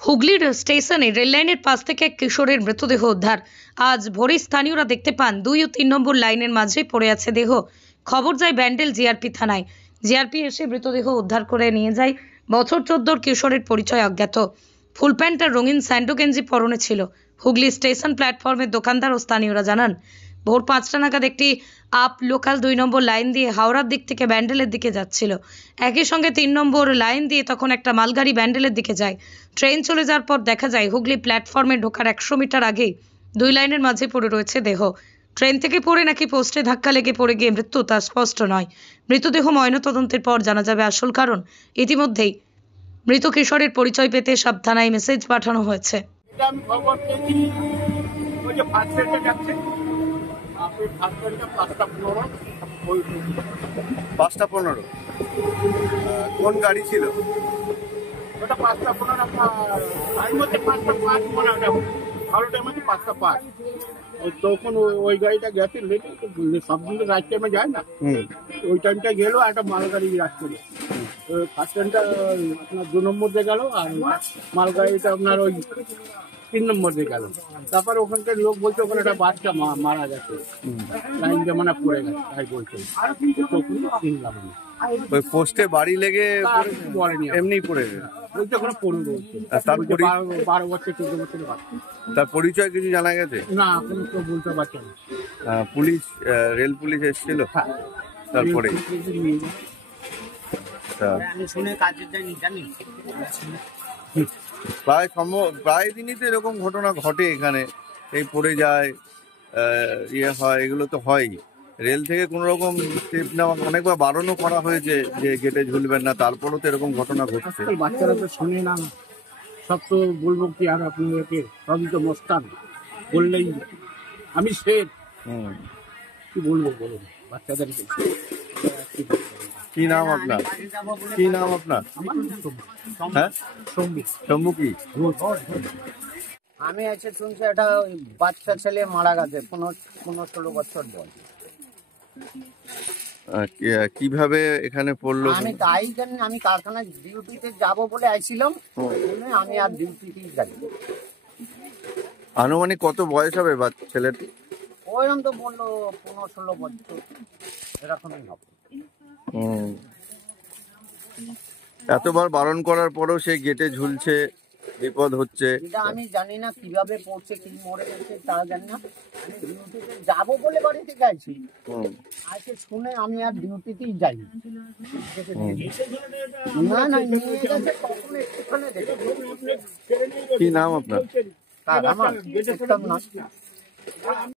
হুগলির স্টেশনে রেললাইনের পাশ থেকে এক কিশোরের মৃতদেহ উদ্ধার। আজ ভোরে স্থানীয়রা দেখতে পান 2 ও 3 নম্বর লাইনের মাঝে পড়ে আছে দেহ। খবর যায় ব্যান্ডেল জিআরপি থানায়। জিআরপি এসে মৃতদেহ উদ্ধার করে নিয়ে যায়। বছর 14 কিশোরের পরিচয় অজ্ঞাত। ফুল প্যান্ট আর রঙিন স্যান্ডো গেঞ্জি পরনে ছিল। হুগলি স্টেশন প্ল্যাটফর্মের দোকানদার ও স্থানীয়রা জানান, ভোর 5টা নাগাদ একটি আপ লোকাল 2 নম্বর লাইন দিয়ে হাওড়ার দিক থেকে ব্যান্ডেলের দিকে যাচ্ছিল। একই সঙ্গে 3 নম্বর লাইন দিয়ে তখন একটা মালগাড়ি ব্যান্ডেলের দিকে যায়। ট্রেন চলে যাওয়ার পর দেখা যায় হুগলি প্ল্যাটফর্মে ঢোকার 100 মিটার আগেই 2 লাইনের মাঝে পড়ে রয়েছে দেহ। ট্রেন থেকে পড়ে নাকি পোস্টে ধাক্কা লেগে পড়ে গিয়ে মৃত্যু তা স্পষ্ট নয়। মৃতদেহ ময়নাতদন্তের পর জানা যাবে আসল কারণ। ইতিমধ্যেই মৃত কিশোরের পরিচয় পেতে সব থানায় মেসেজ পাঠানো হয়েছে। এটা আমি খবর পেয়েছি, ওই যে ফার্স্ট ট্রেনটা যাচ্ছে, আপনি ফার্স্ট ট্রেনটা 5:15, ওই 5:15 কোন গাড়ি ছিল? ওটা 5:15 আপনার টাইম হচ্ছে 5:05 মনে হয়, ভালো টাইম হচ্ছে 5:05। তখন ওই গাড়িটা গেছে লেটে, সব দিন তো রাইট টাইমে যায় না, ওই টাইমটা গেলো একটা মালগাড়ি রাখছিল। ফার্স্ট ট্রেনটা আপনার 2 নম্বর দিয়ে গেল, আর মালগাড়িটা আপনার ওই 3 নম্বর দিয়ে গেল। তারপরে ওখানকার লোক বলছে ওখানে একটা বাচ্চা মারা গেছে, লাইন জামানা পড়ে গেছে, তাই বলছে। তখন কিনলাম আমি, ওই পোস্টে বাড়ি লেগে বলেনি, এমনি পড়ে গেছে। বলছে ওখানে পড়ে বলছে। তার 12 বছর 14 বছরের বাচ্চা। তার পরিচয় কিছু জানা গেছে? না, কোনো কেউ বলতে পারছে না। পুলিশ, রেল পুলিশ এসেছিল তারপরে? শুনে কাজের যায়নি জানি। প্রায় দিনই তো এরকম ঘটনা ঘটে এখানে, এই পড়ে যায়, ইয়ে হয়, এগুলো তো হয়ই। রেল থেকে কোনো রকম স্টেপ নেওয়া, অনেকবার বারণও করা হয়েছে যে গেটে ঝুলবেন না, তারপরও তো এরকম ঘটনা ঘটছে। বাচ্চারা তো শুনে না, সব তো বলবো কি আর আপনাদেরকে, সবই তো মস্তান বললেই আমি শের, কি বলবো বলুন বাচ্চাদেরকে। কি নাম আপনার? কি নাম আপনার? হ্যাঁ, শম্ভু। কি আমি এসে শুনছি একটা বাচ্চা ছেলে মারা গেছে, 15-16 বছর বয়স। কিভাবে এখানে পড়লো? আমি তাই জানি, আমি কারখানায় ডিউটিতে যাব বলে আইছিলাম, আমি আর ডিউটিতেই যাই। আনুমানিক কত বয়স হবে ছেলের? ওইরকম তো বললো 15-16 বছর এরকমই হবে। এতবার বারণ করার পরেও সে গেটে ঝুলছে, বিপদ হচ্ছে। এটা আমি জানি না কিভাবে পড়ছে, কি মরে গেছে তা জানি না। আমি ডিউটিতে যাবো বলে বাড়িতে গেছি, আজকে শুনে আমি আর ডিউটিতেই যাই না। না নিয়ে গেছে তখন একটুখানে দেখে। কি নাম আপনার? আমার